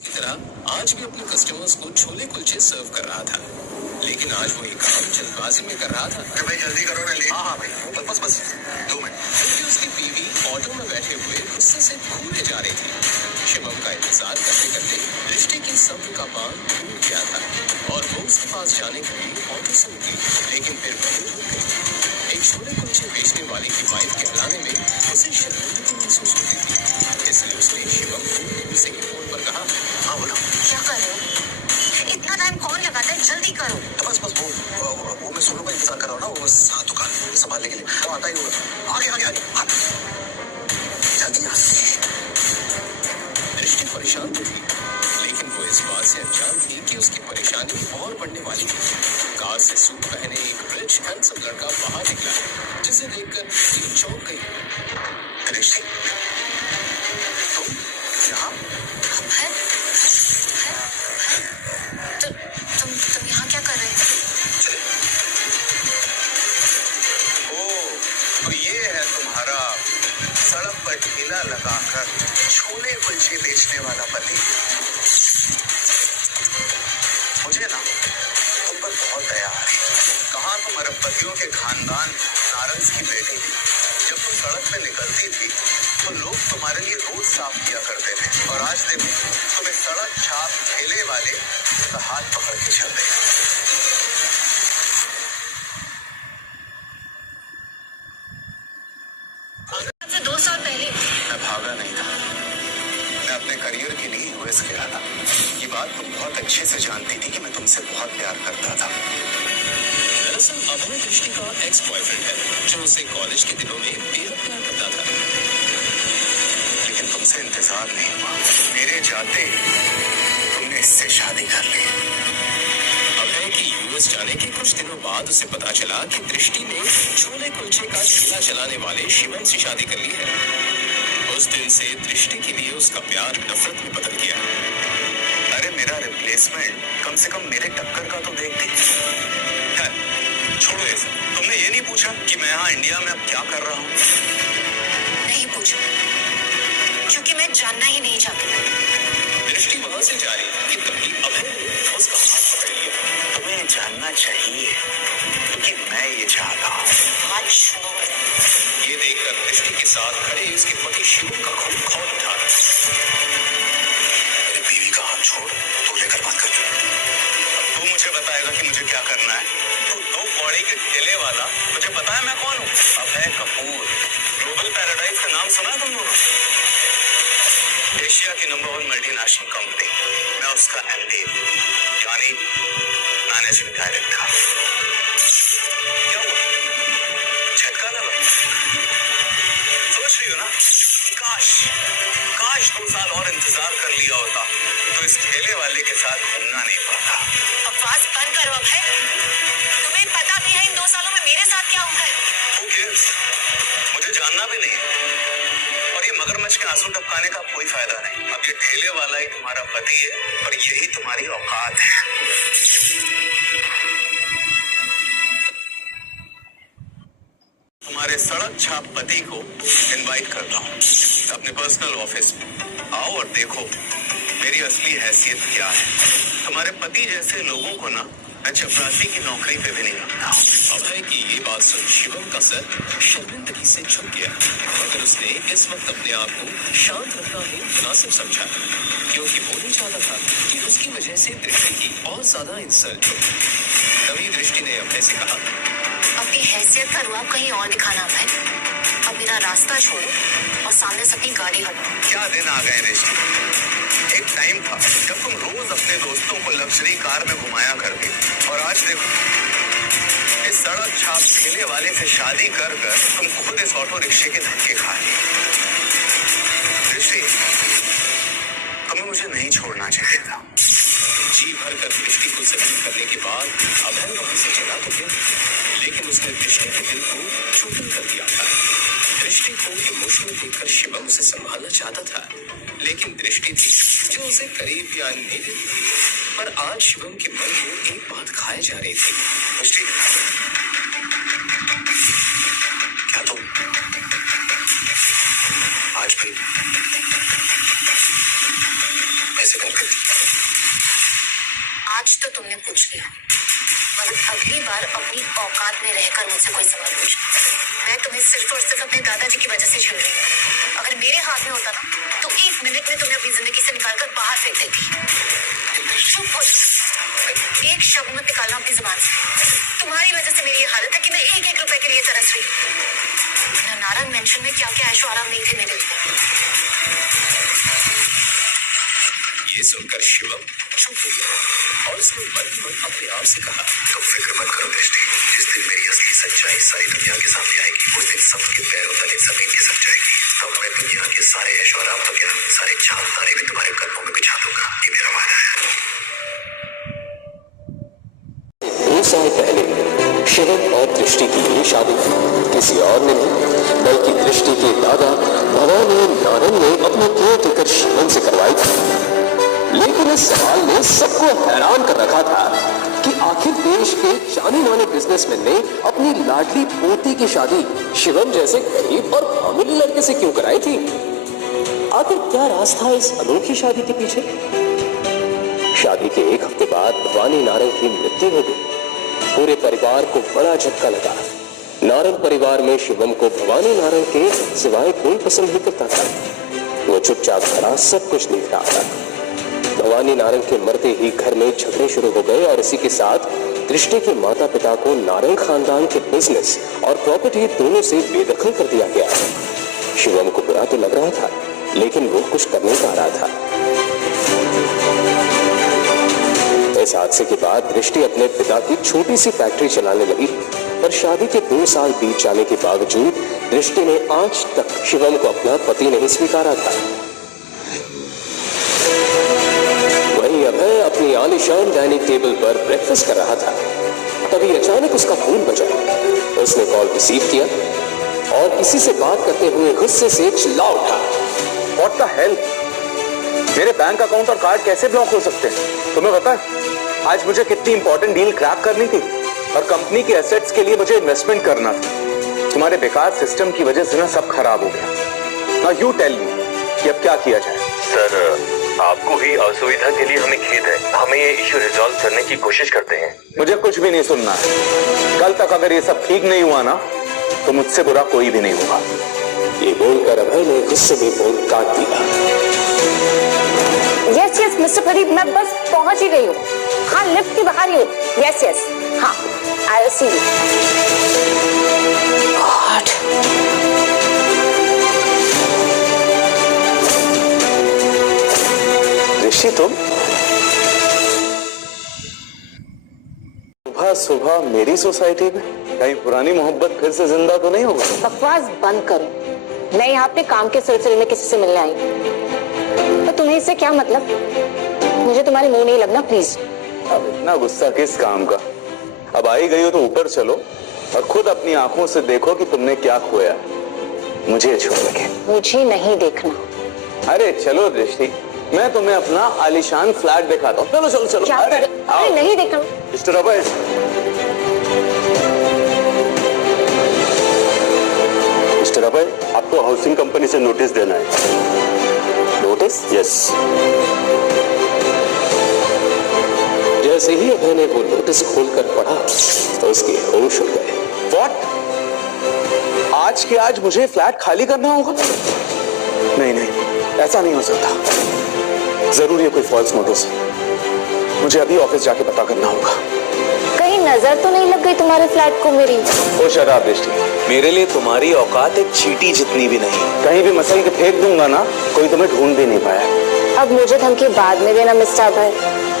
की तरह आज भी अपने कस्टमर्स को छोले कुलचे सर्व कर रहा था, लेकिन आज वो ये काम जल्दबाजी में कर रहा था। अरे भाई जल्दी करो ना, लेट। हाँ भाई, बस 2 मिनट। क्योंकि उसकी बीवी ऑटो में बैठे हुए गुस्से से घूमने जा रही थी। शिवम का इंतजार करते करते दृष्टि की सब्र का बांध टूट गया था और वो उसके पास जाने के लिए ऑटो से निकली, लेकिन फिर वहीं रुक गई। एक छोले कुलचे बेचने वाले की वाइफ कहलाने में उसे शर्मिंदगी महसूस होती थी, इसलिए उसने शिवम को उसे ही फोन पर कहा, हाँ बोलो। क्या कर रहे हो? इतना टाइम कौन लगाता है? जल्दी करो। बस वो मैं सोनू का इंतजार कर रहा हूँ ना, वो साथ दुकान संभालने के लिए तो आता ही होगा। आगे आगे आगे जल्दी। दृष्टि परेशान तो थी, लेकिन वो इस बात से अनजान थी कि उसकी परेशानी और बढ़ने वाली थी। कार से सूट पहने एक रिच हैंडसम लड़का बाहर निकला, जिसे देखकर दृष्टि चौंक गई। दृष्टि, तुम यहाँ? तुम यहाँ क्या कर रहे हो? तो ये है तुम्हारा सड़क पर ठेला लगाकर छोले कुलचे बेचने वाला पति। मुझे ना तुम पर बहुत दया आ रही। कहाँ तुम अरबपतियों के खानदान नारंग की बेटी थी। जब तुम सड़क पे निकलती थी तो लोग तुम्हारे लिए रोड साफ किया करते थे, और आज देखो तुम्हें सड़क छाप ठेले वाले का हाथ पकड़ के चल रहे हैं। आज से 2 साल पहले मैं भागा नहीं था, मैं अपने करियर के लिए यूएस गया था। ये बात तुम बहुत अच्छे से जानती थी कि मैं तुमसे बहुत प्यार करता था। दरअसल अभय दृष्टि का एक्स बॉयफ्रेंड है, जो उसे कॉलेज के दिनों में बेहद प्यार करता था। लेकिन तुमसे इंतजार नहीं हुआ, मेरे जाते तुमने इससे शादी कर ली। अभय की यूएस जाने के कुछ दिनों बाद उसे पता चला कि दृष्टि ने छोले कुलचे का ठेला चलाने वाले शिवम से शादी कर ली है। उस दिन से दृष्टि के लिए उसका प्यार नफरत में बदल गया। अरे मेरा रिप्लेसमेंट कम से कम मेरे टक्कर का तो देखती। छोड़ो इसे, तुमने ये नहीं पूछा कि मैं यहाँ इंडिया में अब क्या कर रहा हूँ? नहीं पूछा, क्योंकि मैं जानना ही नहीं चाहती। दृष्टि वहां से जा रही थी कि तभी अभय ने उसका हाथ पकड़ लिया। तुम्हें जानना चाहिए कि मैं ये चाहता हूँ। हाथ छोड़ो। ये देखकर दृष्टि के साथ खड़े उसके पति शिवम का खून खौल उठा। मेरी बीवी का हाथ छोड़, तू लेकर बात कर। तू मुझे बताएगा कि मुझे क्या करना है। तू 2 कौड़ी के ठेले वाला, मुझे पता है मैं कौन हूँ। अभय कपूर, ग्लोबल पैराडाइज का नाम सुना है तुम लोगों? एशिया की नंबर 1 मल्टीनेशनल कंपनी, मैं उसका एमडी यानी मैनेजिंग डायरेक्टर। क्या हुआ? झटका लगा? सोच रही हो ना, काश 2 साल और इंतजार कर लिया होता तो इस ठेले वाले के साथ घूमना नहीं पड़ता। बकवास बंद करो अभय। तुम्हें पता भी है इन 2 सालों में मेरे साथ क्या हुआ है? Who cares? मुझे जानना भी नहीं है। और ये मगरमच्छ के आंसू टपकाने का कोई फायदा नहीं। अब ये ठेले वाला ही तुम्हारा पति है और यही तुम्हारी औकात है। तुम्हारे सड़क छाप पति को इनवाइट करता हूँ अपने पर्सनल ऑफिस में। आओ और देखो मेरी असली हैसियत क्या है। तुम्हारे पति जैसे लोगों को ना मैं चपरासी की नौकरी पे भी नहीं रखता। अभय की ये बात सुन शिवम का सर शर्मिंदगी से झुक गया, मगर उसने इस वक्त अपने आप को शांत रखना ही मुनासिब समझा, क्योंकि वो नहीं चाहता था कि उसकी वजह से दृष्टि की और ज्यादा इंसल्ट हो। तभी दृष्टि ने अभय से कहा, अपनी हैसियत का रुआब कहीं और दिखाना अभय। अब मेरा रास्ता छोड़ो और सामने से अपनी गाड़ी हटाओ। क्या दिन आ गए दृष्टि। एक टाइम था जब तुम रोज अपने दोस्तों को लग्जरी कार में घुमाया करती, और आज देखो इस सड़क छाप ठेले वाले से शादी कर तुम खुद इस ऑटो रिक्शे के धक्के खा रही। दृष्टि, तुम्हें मुझे नहीं छोड़ना चाहिए था। जी भर कर दृष्टि को जमीन करने के बाद अभय वहां से चला तो गया, लेकिन उसने दृष्टि के दिल को चोटिल कर दिया था। दृष्टि को इमोशनल देखकर शिवम उसे संभालना चाहता था, लेकिन दृष्टि थी जो उसे करीब भी आने नहीं देती। पर आज शिवम के मन को एक बात खाए जा रही थी। दृष्टि, क्या तुम आज भी कैसे कॉल कर दी? आज तो तुमने पूछ लिया, मगर अगली बार अपनी औकात में रहकर मुझसे कोई सवाल पूछना। मैं तुम्हें सिर्फ और सिर्फ अपने दादाजी की वजह से झेल रही हूँ। अगर मेरे हाथ में होता ना तो 1 मिनट में तुम्हें अपनी जिंदगी से निकालकर बाहर फेंक देती। चुप हो जाओ, एक शब्द मत निकालना अपनी जुबान से। तुम्हारी वजह से मेरी ये हालत है कि मैं 1-1 रुपए के लिए तरस रही हूँ। नारायण मेंशन में क्या क्या ऐशो आराम नहीं थे मेरे लिए। ये सुनकर शिवम चुप हो गया और उसने मन ही मन अपने आप से कहा, तुम फिक्र मत करो दृष्टि, जिस दिन मेरी असली सच्चाई सारी दुनिया के सामने आएगी उस दिन सबके पैरों तले जमीन खिसक जाएगी। तब मैं दुनिया के सारे ऐशो आराम तो क्या, सारे चांद तारे भी तुम्हारे कदमों में बिछा दूंगा। ये मेरा वादा है। 2 साल पहले शिवम और दृष्टि की ये शादी किसी और ने नहीं बल्कि दृष्टि के दादा भवानी नारायण ने अपने केयरटेकर शिवम से करवाई थी। लेकिन इस सवाल ने सबको हैरान कर रखा था कि आखिर देश के जाने माने बिजनेसमैन ने अपनी लाडली पोती की शादी शिवम जैसे गरीब और फैमिली लड़के से क्यों कराई थी। आखिर क्या राज था इस अनोखी शादी के पीछे। शादी के 1 हफ्ते बाद भवानी नारायण की मृत्यु हो गई। पूरे परिवार को बड़ा झटका लगा। नारायण परिवार में शिवम को भवानी नारायण के सिवाय कोई पसंद नहीं करता था। वो चुपचाप खड़ा सब कुछ देख रहा था। भवानी नारायण के मरते ही घर में झगड़े शुरू हो गए और इसी के साथ दृष्टि के माता पिता को नारायण खानदान के बिजनेस और प्रॉपर्टी दोनों से बेदखल कर दिया गया। शिवम को बुरा तो लग रहा था लेकिन वो कुछ कर नहीं पा रहा था। इस हादसे के बाद दृष्टि अपने पिता की छोटी सी फैक्ट्री चलाने लगी, पर शादी के 2 साल बीत जाने के बावजूद दृष्टि ने आज तक शिवम को अपना पति नहीं स्वीकारा था। वहीं अभय अपनी आलीशान डाइनिंग टेबल पर ब्रेकफास्ट कर रहा था। तभी अचानक उसका फोन बजा। उसने कॉल रिसीव किया और किसी से बात करते हुए गुस्से से चिल्ला उठा, What the hell? मेरे बैंक अकाउंट और कार्ड कैसे ब्लॉक हो सकते हैं? तुम्हें पता है आज मुझे कितनी इंपॉर्टेंट डील क्रैक करनी थी और कंपनी के एसेट्स के लिए मुझे इन्वेस्टमेंट करना था। तुम्हारे बेकार सिस्टम की वजह से ना सब खराब हो गया। Now you tell me कि अब क्या किया जाए? सर आपको ही असुविधा के लिए हमें खेद है। हमें ये इश्यू रिजॉल्व करने की कोशिश करते हैं। मुझे कुछ भी नहीं सुनना है। कल तक अगर ये सब ठीक नहीं हुआ ना तो मुझसे बुरा कोई भी नहीं होगा। ये बोलकर अभय ने गुस्से में फोन काट दिया। यस मिस्टर फरीद, मैं बस पहुंच ही गई हूँ। हाँ, लिफ्ट के बाहर ही हूँ। यस हाँ, I will see you. God, Rishi तुम सुबह सुबह मेरी सोसाइटी में कहीं पुरानी मोहब्बत फिर से जिंदा तो नहीं होगा? बकवास बंद करो। मैं यहाँ अपने काम के सिलसिले में किसी से मिलने आई हूँ। तो तुम्हें इससे क्या मतलब? मुझे तुम्हारे मुंह नहीं लगना प्लीज। अब इतना गुस्सा किस काम का? अब आई गई हो तो ऊपर चलो और खुद अपनी आंखों से देखो कि तुमने क्या खोया। मुझे छोड़ के मुझे नहीं देखना। अरे चलो दृष्टि, मैं तुम्हें अपना आलीशान फ्लैट दिखाता हूँ। चलो चलो चलो। क्या? अरे नहीं देखना। मिस्टर अभय, मिस्टर अभय, आपको हाउसिंग कंपनी से नोटिस देना है। नोटिस? यस। जैसे ही अभय ने वो नोटिस खोलकर पढ़ा तो उसके होश उड़ गए। व्हाट? आज के आज मुझे फ्लैट खाली करना होगा? नहीं, ऐसा नहीं हो सकता। जरूर ये कोई फॉल्स नोटिस है। मुझे अभी ऑफिस जाके पता करना होगा। कहीं नजर तो नहीं लग गई तुम्हारे फ्लैट को मेरी? ओ शराब दृष्टि, मेरे लिए तुम्हारी औकात एक चींटी जितनी भी नहीं। कहीं भी मसल के फेंक दूंगा ना, कोई तुम्हें ढूंढ भी नहीं पाया। अब मुझे धमकी बाद में देना मिस्टर अभय।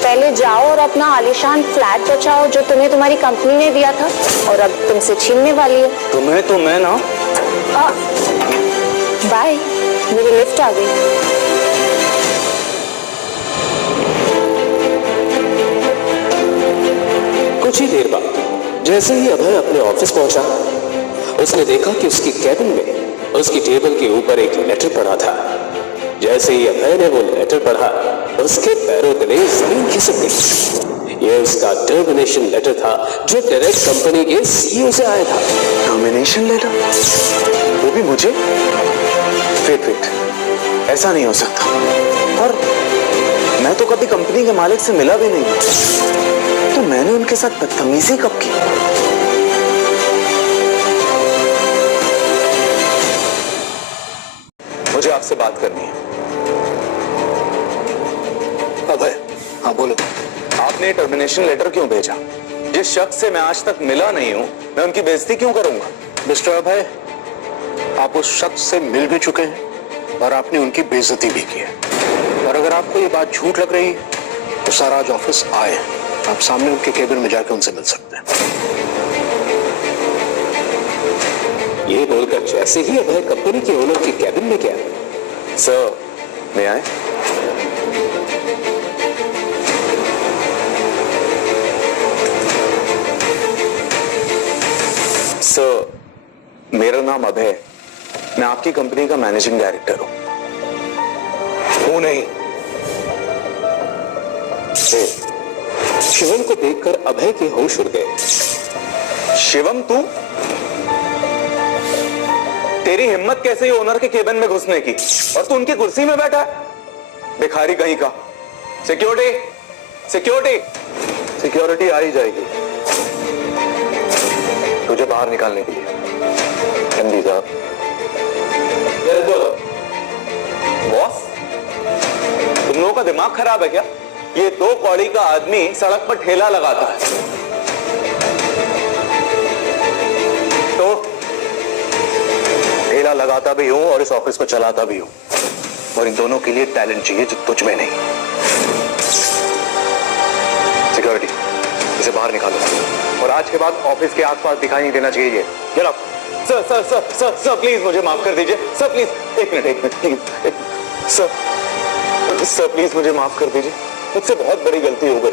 पहले जाओ और अपना आलीशान फ्लैट बचाओ जो तुम्हें तुम्हारी कंपनी ने दिया था और अब तुमसे छीनने वाली है। तुम्हें तो मैं ना। बाय, मेरी लिफ्ट आ गई। कुछ ही देर बाद जैसे ही अभय अपने ऑफिस पहुंचा, उसने देखा कि उसकी कैबिन में उसकी टेबल के ऊपर एक लेटर पड़ा था। जैसे ही अभय ने वो लेटर पढ़ा, उसके पैरों तले जमीन खिसक गई। ये उसका टर्मिनेशन लेटर था जो डायरेक्ट कंपनी के सीईओ से आया था। Termination letter? वो भी मुझे? वेट, ऐसा नहीं हो सकता। और मैं तो कभी कंपनी के मालिक से मिला भी नहीं, तो मैंने उनके साथ बदतमीजी कब की? मुझे आपसे बात करनी है। अभय, हाँ बोलो। आपने टर्मिनेशन लेटर क्यों भेजा? जिस शख्स से मैं आज तक मिला नहीं हूं, मैं उनकी बेइज्जती क्यों करूंगा? मिस्टर अभय, आप उस शख्स से मिल भी चुके हैं और आपने उनकी बेइज्जती भी की है। और अगर आपको ये बात झूठ लग रही है तो सर आज ऑफिस आए, आप सामने उनके केबिन में जाकर उनसे मिल सकते हैं। ये बोलकर जैसे ही अभय कंपनी के ओनर के केबिन में गया, सर मैं आए? सर मेरा नाम अभय है, मैं आपकी कंपनी का मैनेजिंग डायरेक्टर हूं नहीं। शिवम को देखकर अभय के होश उड़ गए। शिवम तू? तेरी हिम्मत कैसे ओनर के केबिन में घुसने की, और तू उनकी कुर्सी में बैठा है? भिखारी कहीं का। सिक्योरिटी, सिक्योरिटी, सिक्योरिटी आ ही जाएगी तुझे बाहर निकालने के लिए। एमडी साहब। बॉस, तुम लोगों का दिमाग खराब है क्या? ये 2 कौड़ी का आदमी सड़क पर ठेला लगाता है, तो ठेला लगाता भी हूं और इस ऑफिस को चलाता भी हूं, और इन दोनों के लिए टैलेंट चाहिए जो तुझ में नहीं। सिक्योरिटी, इसे बाहर निकालो और आज के बाद ऑफिस के आसपास दिखाई नहीं देना चाहिए। Get up. Sir sir sir sir sir please मुझे माफ कर दीजिए। सर प्लीज, एक मिनट प्लीज। सर प्लीज मुझे माफ कर दीजिए, मुझसे बहुत बड़ी गलती हो गई,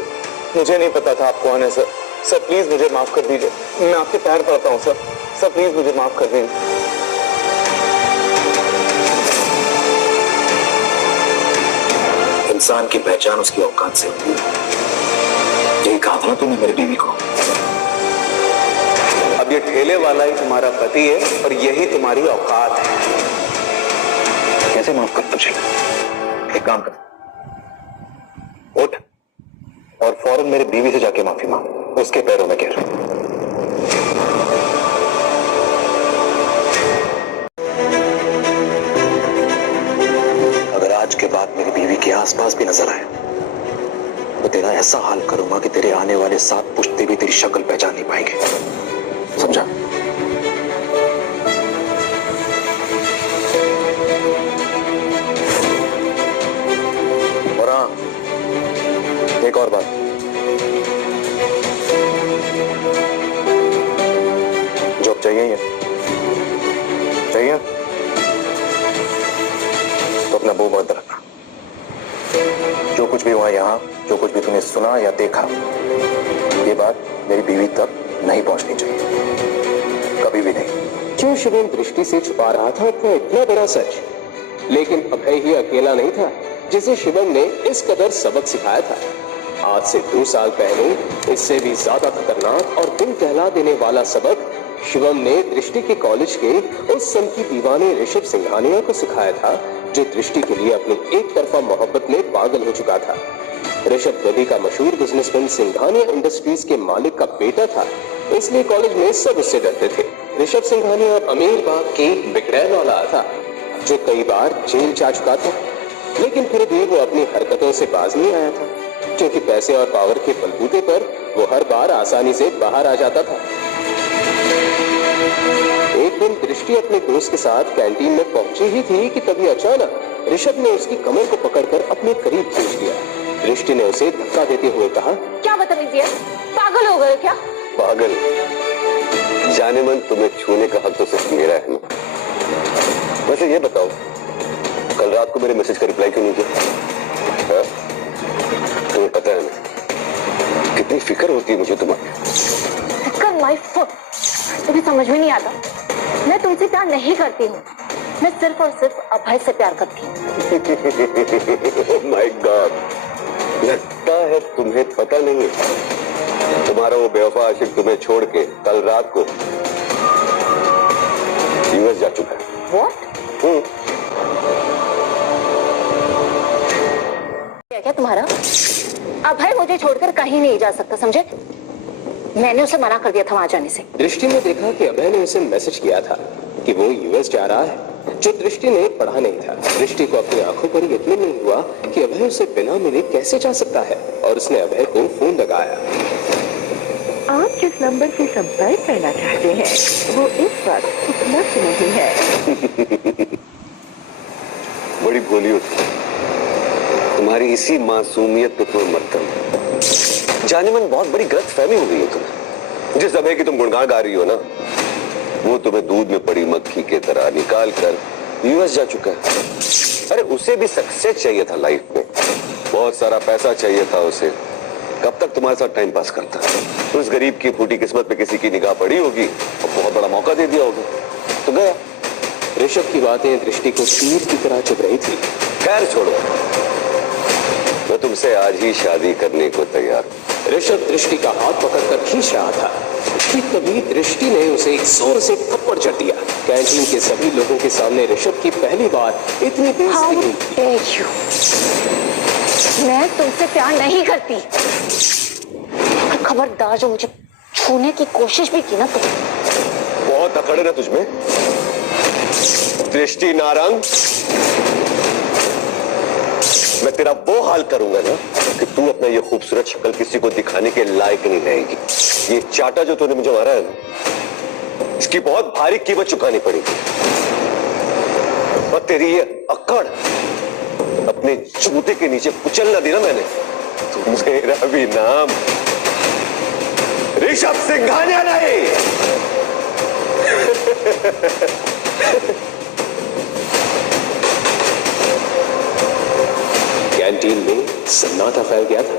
मुझे नहीं पता था आप कौन है सर। सर प्लीज मुझे माफ कर दीजिए, मैं आपके पैर पड़ता हूँ सर। सर प्लीज मुझे माफ कर दीजिए। इंसान की पहचान उसकी औकात से होती है, यही कहा था तुमने मेरी बीवी को। अब ये ठेले वाला ही तुम्हारा पति है और यही तुम्हारी औकात है। कैसे माफ कर तुझे? एक काम कर, उठ और फौरन मेरी बीवी से जाके माफी मांग, उसके पैरों में गिर। अगर आज के बाद मेरी बीवी के आसपास भी नजर आए तो तेरा ऐसा हाल करूंगा कि तेरे आने वाले 7 पुश्ते भी तेरी शक्ल पहचान नहीं पाएंगे, समझा? और हाँ, एक और बात, जॉब चाहिए तो अपना मुंह बंद रखना। जो कुछ भी हुआ यहाँ, जो कुछ भी तूने सुना या देखा, ये बात मेरी बीवी तक नहीं पहुंचनी चाहिए, कभी भी नहीं। क्यों शिवम दृष्टि से छुपा रहा था अपना इतना बड़ा सच? लेकिन अभय ही अकेला नहीं था जिसे शिवम ने इस कदर सबक सिखाया था। आज से 2 साल पहले इससे भी ज्यादा खतरनाक और दिल दहला देने वाला सबक शिवम ने दृष्टि के कॉलेज के उस सन की दीवाने ऋषभ सिंघानिया को सिखाया था, जो दृष्टि के लिए अपनी एक तरफा मोहब्बत में पागल हो चुका था। ऋषभ गद्दी का मशहूर बिजनेसमैन सिंघानिया इंडस्ट्रीज के मालिक का बेटा था, इसलिए कॉलेज में सब उससे डरते थे। ऋषभ सिंघानिया अमीर बाप की बिगड़ैल औलाद था, जो कई बार जेल जा चुका था, लेकिन फिर भी वो अपनी हरकतों से बाज नहीं आया था, क्योंकि पैसे और पावर के बलबूते पर वो हर बार आसानी से बाहर आ जाता था। एक दिन दृष्टि अपने दोस्त के साथ कैंटीन में पहुंची ही थी कि तभी अचानक ऋषभ ने उसकी कमर को पकड़कर अपने करीब खींच लिया। दृष्टि ने उसे धक्का देते हुए कहा, क्या बदतमीजी है? पागल हो गए क्या? पागल? जाने मन तुम्हें छूने का हक तो सिर्फ मेरा है ना। वैसे ये बताओ, कल रात को मेरे मैसेज का रिप्लाई क्यों नहीं किया? तुम्हें पता है ना कितनी फिक्र होती है मुझे तुम्हारी। फिक्र माय फुट, तुम्हें समझ में नहीं आता। मैं तुमसे प्यार नहीं करती हूँ, मैं सिर्फ और सिर्फ अभय से प्यार करती हूँ। माय गॉड, लगता है तुम्हें पता नहीं है, तुम्हारा वो बेवफा आशिक तुम्हें छोड़ के कल रात को यूएस जा चुका है। What? क्या तुम्हारा? अभय मुझे छोड़कर कहीं नहीं जा सकता, समझे? मैंने उसे मना कर दिया था वहां जाने से। दृष्टि ने देखा कि अभय ने उसे मैसेज किया था कि वो यूएस जा रहा है, जो दृष्टि ने पढ़ा नहीं था। दृष्टि को अपनी आंखों पर यकीन नहीं हुआ कि अभय उसे बिना मिले कैसे जा सकता है, और उसने अभय को फोन लगाया। आप जिस नंबर से संपर्क करना चाहते हैं वो इस वक्त उपलब्ध नहीं है। बड़ी भोली हो तुम्हारी इसी मासूमियत पे तुम्हें मरता। जाने मन बहुत बड़ी गलत फहमी हो गई है तुम्हें। जिस अभय की तुम गुणगान गा रही हो ना, वो तुम्हें दूध में पड़ी मक्खी के तरह निकाल कर यूएस जा चुका है। अरे उसे भी सक्सेस चाहिए था लाइफ में, बहुत सारा पैसा चाहिए था उसे। कब तक तुम्हारे साथ टाइम पास करता? तो उस गरीब की फूटी किस्मत पे किसी की निगाह पड़ी होगी और बहुत बड़ा मौका दे दिया होगा तो गया। ऋषभ की बातें दृष्टि को तीर की तरह चुभ रही थी। खैर छोड़ो, मैं तुमसे आज ही शादी करने को तैयार हूं। ऋषभ दृष्टि का हाथ पकड़कर खींच रहा था कि तभी दृष्टि ने उसे एक जोर से थप्पड़ जड़ दिया। कैंटीन के सभी लोगों के सामने ऋषभ की पहली बार इतनी बेइज्जती हुई थी। मैं तुमसे प्यार नहीं करती। खबरदार जो मुझे छूने की कोशिश भी की ना तुम। बहुत अकड़ है ना तुझमें दृष्टि नारंग। मैं तेरा वो हाल करूंगा ना कि तू अपना ये खूबसूरत शक्ल किसी को दिखाने के लायक नहीं रहेगी। ये चाटा जो तूने मुझे मारा है ना, इसकी बहुत भारी कीमत चुकानी पड़ेगी। और तेरी ये अकड़ अपने जूते के नीचे कुचलना दी ना मैंने, तो मेरा भी नाम ऋषभ सिंघानिया नहीं। कैंटीन में सन्नाटा फैल गया था,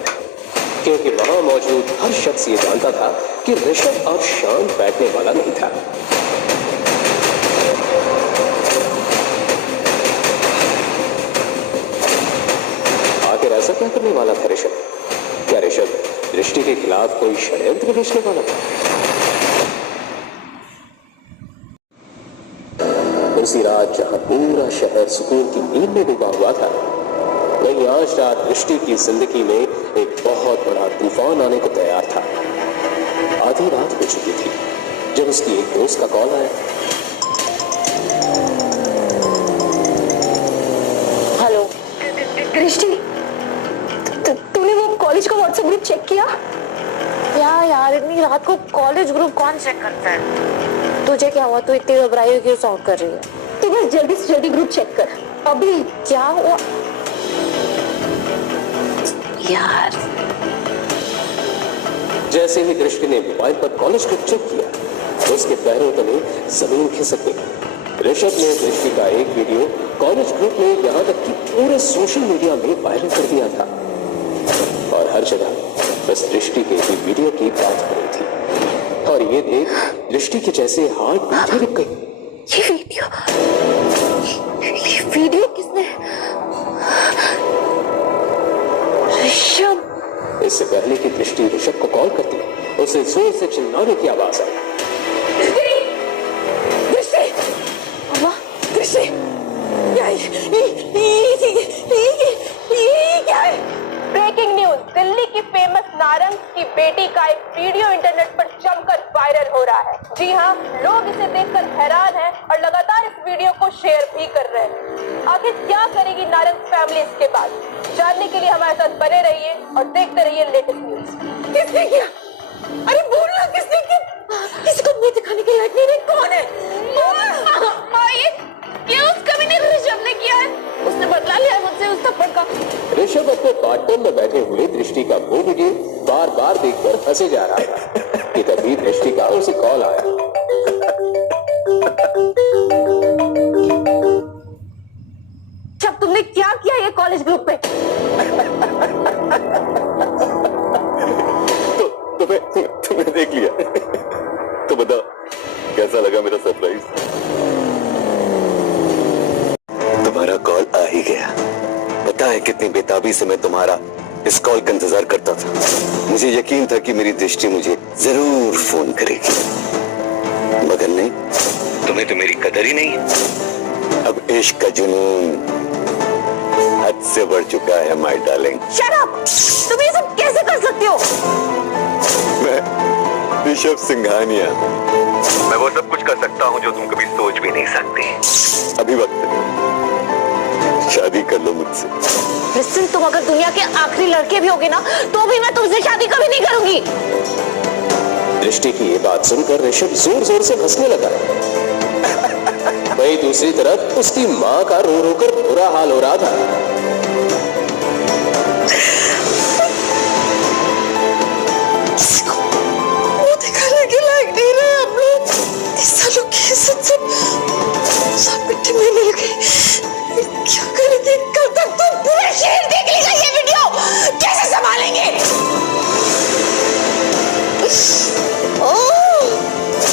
क्योंकि वहां मौजूद हर शख्स ये जानता था कि ऋषभ अब शांत बैठने वाला नहीं था। आखिर ऐसा क्या करने वाला था ऋषभ? क्या ऋषभ दृष्टि के खिलाफ कोई षड्यंत्र रचने वाला था? उसी रात जहां पूरा शहर सुकून की नींद में डूबा हुआ था, वहीं आज रात दृष्टि की जिंदगी में एक बहुत बड़ा तूफान आने को तैयार था। आधी रात हो चुकी थी जब उसकी एक दोस्त का कॉल आया। हेलो दृष्टि, तूने वो कॉलेज का व्हाट्सएप ग्रुप चेक किया? क्या यार, इतनी रात को कॉलेज ग्रुप कौन चेक करता है? तुझे क्या हुआ? तू इतनी घबराई क्यों साउंड कर रही है? तू बस जल्दी से जल्दी ग्रुप चेक कर अभी। क्या हुआ यार? जैसे ही दृष्टि ने मोबाइल पर कॉलेज ग्रुप चेक किया, उसके पैरों तले जमीन खिसक गई। ऋषभ ने दृष्टि का एक वीडियो कॉलेज ग्रुप में यहां तक कि पूरे सोशल मीडिया में वायरल कर दिया था, और हर जगह बस दृष्टि के ही वीडियो की बात हो रही थी। और ये देख दृष्टि के जैसे हार्ट बीट रुक गई। ये वीडियो किसने? ऋषभ। इससे पहले कि दृष्टि ऋषभ को कॉल करती, उसे जोर से चिल्लाने की आवाज आई। दृष्टि, अम्मा, दृष्टि, क्या है? ब्रेकिंग न्यूज, दिल्ली की फेमस नारंग की बेटी का एक वीडियो इंटरनेट पर जमकर वायरल हो रहा है। जी हाँ, लोग इसे देखकर हैरान हैं और लगातार इस वीडियो को शेयर भी कर रहे हैं। आखिर क्या करेगी नारंग फैमिली इसके बाद? जानने के लिए हमारे साथ बने रहिए और देखते रहिए लेटेस्ट न्यूज। किसने किया? अरे बोलना, किसने किया? किसी को मुंह दिखाने के लायक नहीं। कौन है? ये उस कमीने ऋषभ ने किया है। उसने बदला लिया मुझसे उस थप्पड़ का। ऋषभ अपने पार्टनर में बैठे हुए दृष्टि का वो वीडियो बार बार देखकर हंसे जा रहा था कि तभी दृष्टि का उसे कॉल आया। जब तुमने क्या किया ये कॉलेज ग्रुप पे? तुम्हें देख लिया तो बताओ कैसा लगा मेरा सरप्राइज? तुम्हारा कॉल आ ही गया। पता है कितनी बेताबी से मैं तुम्हारा इस कॉल का इंतजार करता था। मुझे यकीन था कि मेरी दृष्टि मुझे जरूर फोन करेगी, मगर नहीं, तुम्हें तो मेरी कदर ही नहीं। अब इश्क का जुनून हद से बढ़ चुका है माय डार्लिंग। Shut up! तुम ये सब कैसे कर सकते हो? मैं ऋषभ सिंघानिया, मैं वो सब कुछ कर सकता हूँ जो तुम कभी सोच भी नहीं सकती। अभी वक्त है, शादी कर लो मुझसे। क्रिस्टिन, तुम अगर दुनिया के आखिरी लड़के भी होगे ना, तो भी मैं तुमसे शादी कभी नहीं करूंगी। दृष्टि की ये बात सुनकर ऋषभ जोर जोर से हंसने लगा। वहीं दूसरी तरफ उसकी मां का रो रो कर बुरा हाल हो रहा था। किसी को वो दिखाने के लायक नहीं रहे हम लोग। इस सालों की इज्जत सब मिट्टी में मिल गई। क्या करेंगे? कल तक तो पूरे शहर देख लेगा ये वीडियो। कैसे संभालेंगे?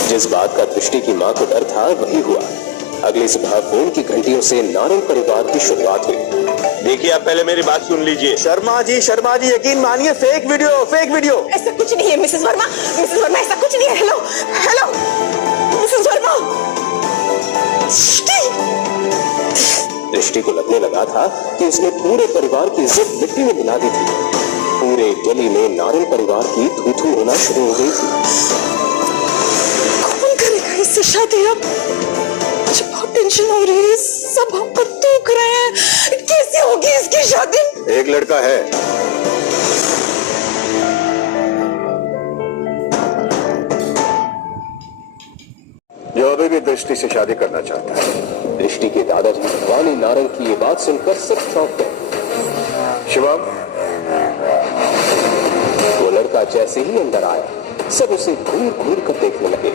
जिस बात का दृष्टि की मां को डर था वही हुआ। अगली सुबह फोन की घंटियों से नारंग परिवार की शुरुआत हुई। देखिए, आप पहले मेरी बात सुन लीजिए। शर्मा जी यकीन मानिए, फेक वीडियो। ऐसा कुछ नहीं है मिसेस वर्मा, ऐसा कुछ नहीं है। Hello hello Mrs Verma. दृष्टि को लगने लगा था कि उसने पूरे परिवार की इज्जत मिट्टी में मिला दी थी। पूरे गली में नारंग परिवार की थू-थू होना शुरू हो गई थी। कौन करेगा इससे शादी? अब मुझे बहुत टेंशन हो रही है। सब हम पर थूक रहे हैं। कैसे होगी इसकी शादी? एक लड़का है, जो अभी भी दृष्टि से शादी करना चाहता है। दृष्टि के दादाजी भवानी नारंग की ये बात सुनकर सब चौंक गए। शिवम, वो लड़का जैसे ही अंदर आया, सब उसे घूर घूर कर देखने लगे।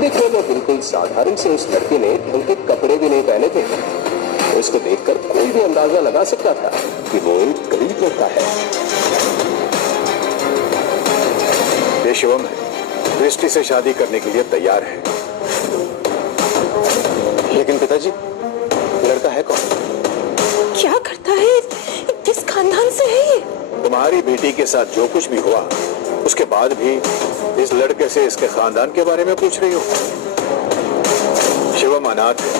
देखने में बिल्कुल साधारण से उस लड़के ने ढंग के कपड़े भी नहीं पहने थे। उसको देखकर कोई भी अंदाजा लगा सकता था कि वो एक गरीब लड़का है। ये शिवम है, दृष्टि से शादी करने के लिए तैयार है। लेकिन पिताजी, लड़का है कौन? क्या करता है? किस खानदान से है ये? तुम्हारी बेटी के साथ जो कुछ भी हुआ, उसके बाद भी इस लड़के से इसके खानदान के बारे में पूछ रही हो? शिवम अनाथ है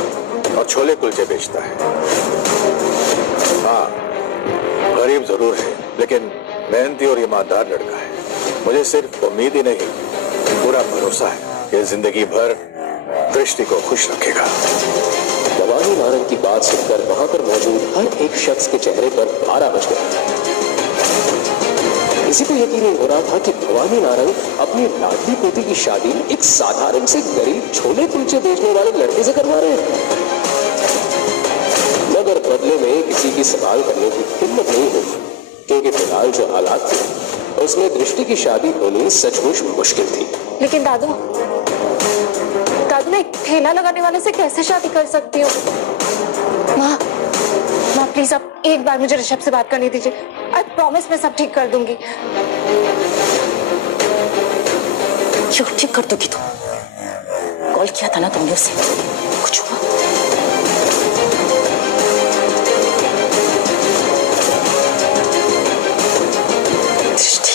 और छोले कुलचे बेचता है। हाँ, गरीब जरूर है, लेकिन मेहनती और ईमानदार लड़का है। मुझे सिर्फ उम्मीद ही नहीं, पूरा भरोसा है कि जिंदगी भर दृष्टि को खुश रखेगा। भवानी नारंग की बात सुनकर वहां पर मौजूद हर एक शख्स के चेहरे पर पारा बज गया। किसी को यकीन नहीं हो रहा था कि भवानी नारंग अपनी लाडली पोती की शादी एक साधारण से गरीब छोले कुलचे बेचने वाले लड़के से करवा रहे हैं। मगर बदले में किसी की सवाल करने की हिम्मत नहीं हुई, क्योंकि फिलहाल जो हालात थे उसमें दृष्टि की शादी होनी सचमुच मुश्किल थी। लेकिन दादू मैं एक ठेला लगाने वाले से कैसे शादी कर सकती हूँ? माँ प्लीज आप एक बार मुझे ऋषभ से बात करने दीजिए। आई प्रॉमिस मैं सब ठीक कर दूंगी। क्यों ठीक कर दोगी तुम? कॉल किया था ना तुमने उसे, कुछ हुआ? दृष्टि,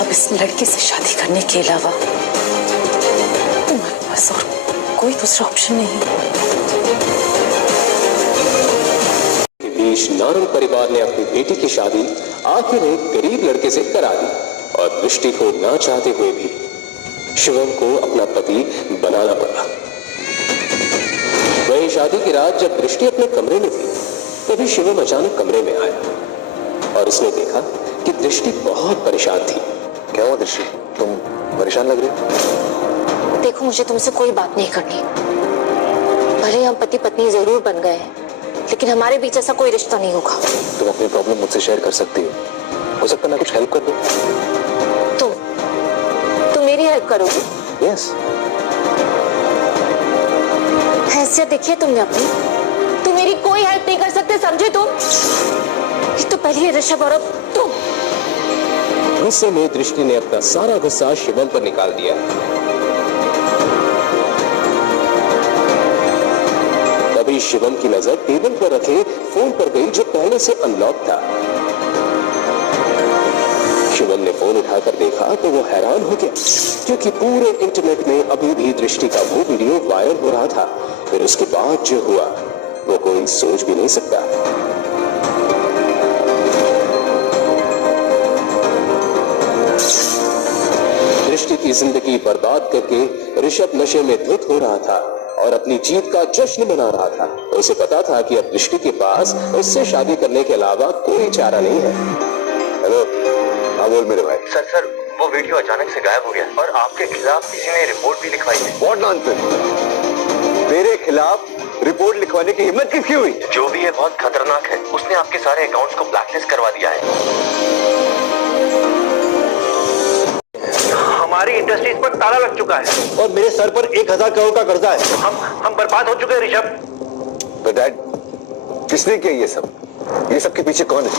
अब इस लड़के से शादी करने के अलावा तुम्हारे पास और कोई दूसरा ऑप्शन नहीं है। नारंग परिवार ने अपनी बेटी की शादी आखिर एक गरीब लड़के से करा दी और दृष्टि को ना चाहते हुए भी शिवम को अपना पति बनाना पड़ा। वहीं शादी की रात जब दृष्टि अपने कमरे में थी, तभी शिवम अचानक कमरे में आया और उसने देखा कि दृष्टि बहुत परेशान थी। क्या हुआ दृष्टि, तुम परेशान लग रही हो? देखो, मुझे तुमसे कोई बात नहीं करनी। भले हम पति पत्नी जरूर बन गए हैं, लेकिन हमारे बीच ऐसा कोई रिश्ता नहीं होगा। तुम अपनी प्रॉब्लम मुझसे शेयर कर सकती हो सकता मैं कुछ हेल्प कर दूं। तुम मेरी हेल्प करोगे? यस। हैसियत देखिए तुमने अपनी। तुम मेरी कोई हेल्प नहीं कर सकते, समझे तुम? एक तो पहले ऋषभ और अब तुम। गुस्से में दृष्टि ने अपना सारा गुस्सा शिवम पर निकाल दिया। तभी शिवम की नजर टेबल पर रखे फोन पर गई जो पहले से अनलॉक था। शिवम ने फोन उठाकर देखा तो वो हैरान हो गया, क्योंकि पूरे इंटरनेट में अभी भी दृष्टि का वो वीडियो वायरल हो रहा था फिर उसके बाद जो हुआ वो कोई सोच भी नहीं सकता। दृष्टि की जिंदगी बर्बाद करके ऋषभ नशे में धुत हो रहा था और अपनी जीत का जश्न मना रहा था। उसे पता था कि अब दृष्टि के पास उससे शादी करने के अलावा कोई चारा नहीं है। हेलो, हाँ बोल मेरे भाई। सर वो वीडियो अचानक से गायब हो गया और आपके खिलाफ किसी ने रिपोर्ट भी लिखवाई है। What nonsense! तेरे खिलाफ रिपोर्ट लिखवाने की हिम्मत किसकी हुई? जो भी है बहुत खतरनाक है। उसने आपके सारे अकाउंट्स को ब्लैकलिस्ट करवा दिया है। हमारी इंडस्ट्रीज पर ताला लग चुका है और मेरे सर पर 1000 करोड़ का कर्जा है। हम बर्बाद हो चुके हैं ऋषभ। तो डैड, किसने किया ये सब? ये सब के पीछे कौन है?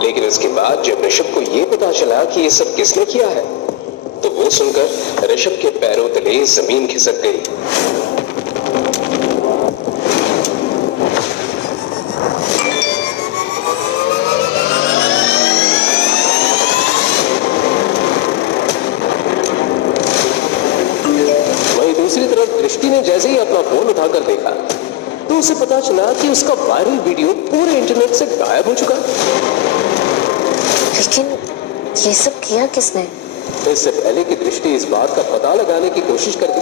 लेकिन उसके बाद जब ऋषभ को ये पता चला कि ये सब किसने किया है, तो वो सुनकर ऋषभ के पैरों तले जमीन खिसक गई। वहीं दूसरी तरफ दृष्टि ने जैसे ही अपना फोन उठाकर देखा तो उसे पता चला कि उसका वायरल वीडियो पूरे इंटरनेट से गायब हो चुका। लेकिन ये सब किया किसने? इससे पहले कि दृष्टि इस बात का पता लगाने की कोशिश करती,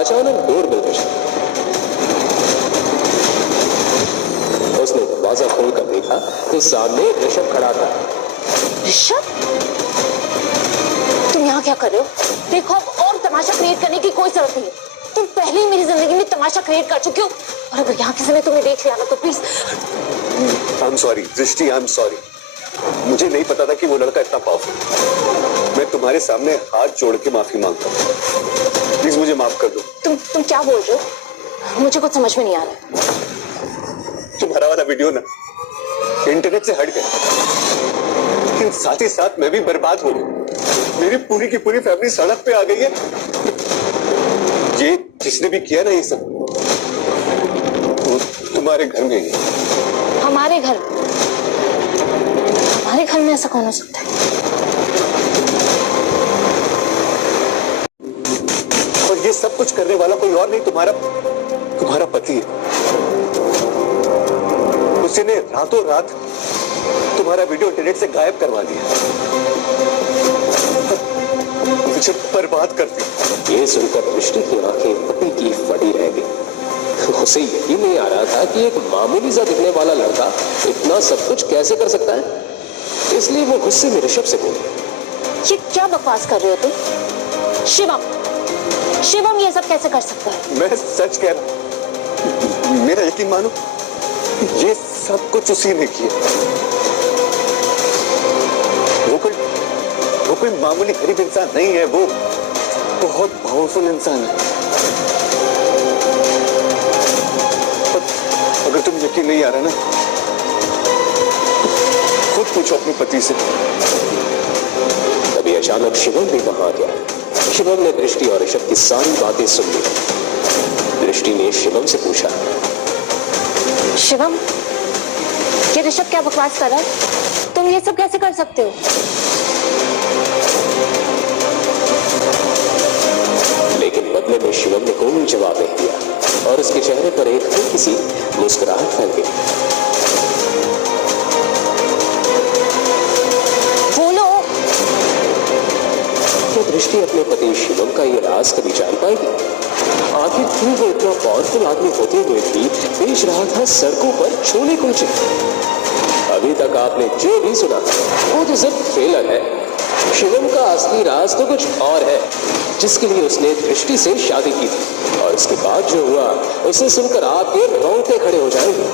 अचानक डोरबेल बजा। उसने दरवाजा खोलकर देखा तो सामने ऋषभ खड़ा था। ऋषभ, तुम यहाँ क्या कर रहे हो? देखो, अब और तमाशा क्रिएट करने की कोई जरूरत नहीं है। तुम पहले ही मेरी जिंदगी में तमाशा क्रिएट कर चुके हो और अगर यहाँ किसी ने तुम्हें देख लिया ना तो प्लीज। आई एम सॉरी दृष्टि, आई एम सॉरी। मुझे नहीं पता था कि वो लड़का इतना पावरफुल। मैं तुम्हारे सामने हाथ जोड़ के माफी मांगता हूँ। प्लीज मुझे माफ कर दो। तुम क्या बोल रहे हो? मुझे कुछ समझ में नहीं आ रहा। तुम्हारा वाला वीडियो ना इंटरनेट से हट गया, लेकिन साथ ही साथ मैं भी बर्बाद हो गया। मेरी पूरी की पूरी फैमिली सड़क पे आ गई है। ये जिसने भी किया ना ये सब, वो तुम्हारे घर में ही। हमारे घर में ऐसा कौन हो सकता है? और ये सब कुछ करने वाला कोई और नहीं, तुम्हारा पति है। उसने रातों रात तुम्हारा वीडियो इंटरनेट से गायब करवा दिया, मुझे बर्बाद कर दिया। ये सुनकर दृष्टि की आंखें फटी की फटी रह गई। उसे यकीन नहीं आ रहा था कि एक मामूली सा दिखने वाला लड़का इतना सब कुछ कैसे कर सकता है। इसलिए वो गुस्से में ऋषभ से बोली, ये क्या बकवास कर रहे हो तुम? शिवम ये सब कैसे कर सकता है? मैं सच कह रहा हूं, मेरा यकीन मानो, ये सब कुछ उसी ने किया। वो कोई मामूली गरीब इंसान नहीं है, वो बहुत पावरफुल इंसान है। अगर तुम यकीन नहीं आ रहा ना, खुद पूछो अपने पति से। तभी अचानक शिवम भी वहां आ गया। शिवम ने दृष्टि और ऋषभ की सारी बातें सुन ली। दृष्टि ने शिवम से पूछा, शिवम, ये ऋषभ क्या बकवास कर रहा है? तुम ये सब कैसे कर सकते हो? लेकिन बदले में शिवम ने कोई जवाब नहीं दिया और उसके चेहरे पर एक हल्की सी मुस्कुराहट फैल गई। बोलो। क्या दृष्टि अपने पति शिवम का ये राज कभी जान पाएगी? आखिर क्यों वो इतना पावरफुल आदमी होते हुए भी बेच रहा था सड़कों पर छोले कुलचे? अभी तक आपने जो भी सुना वो तो सिर्फ ट्रेलर है। शिवम का असली राज तो कुछ और है, जिसके लिए उसने दृष्टि से शादी की थी। और इसके बाद जो हुआ उसे सुनकर आपके रोंगटे खड़े हो जाएंगे।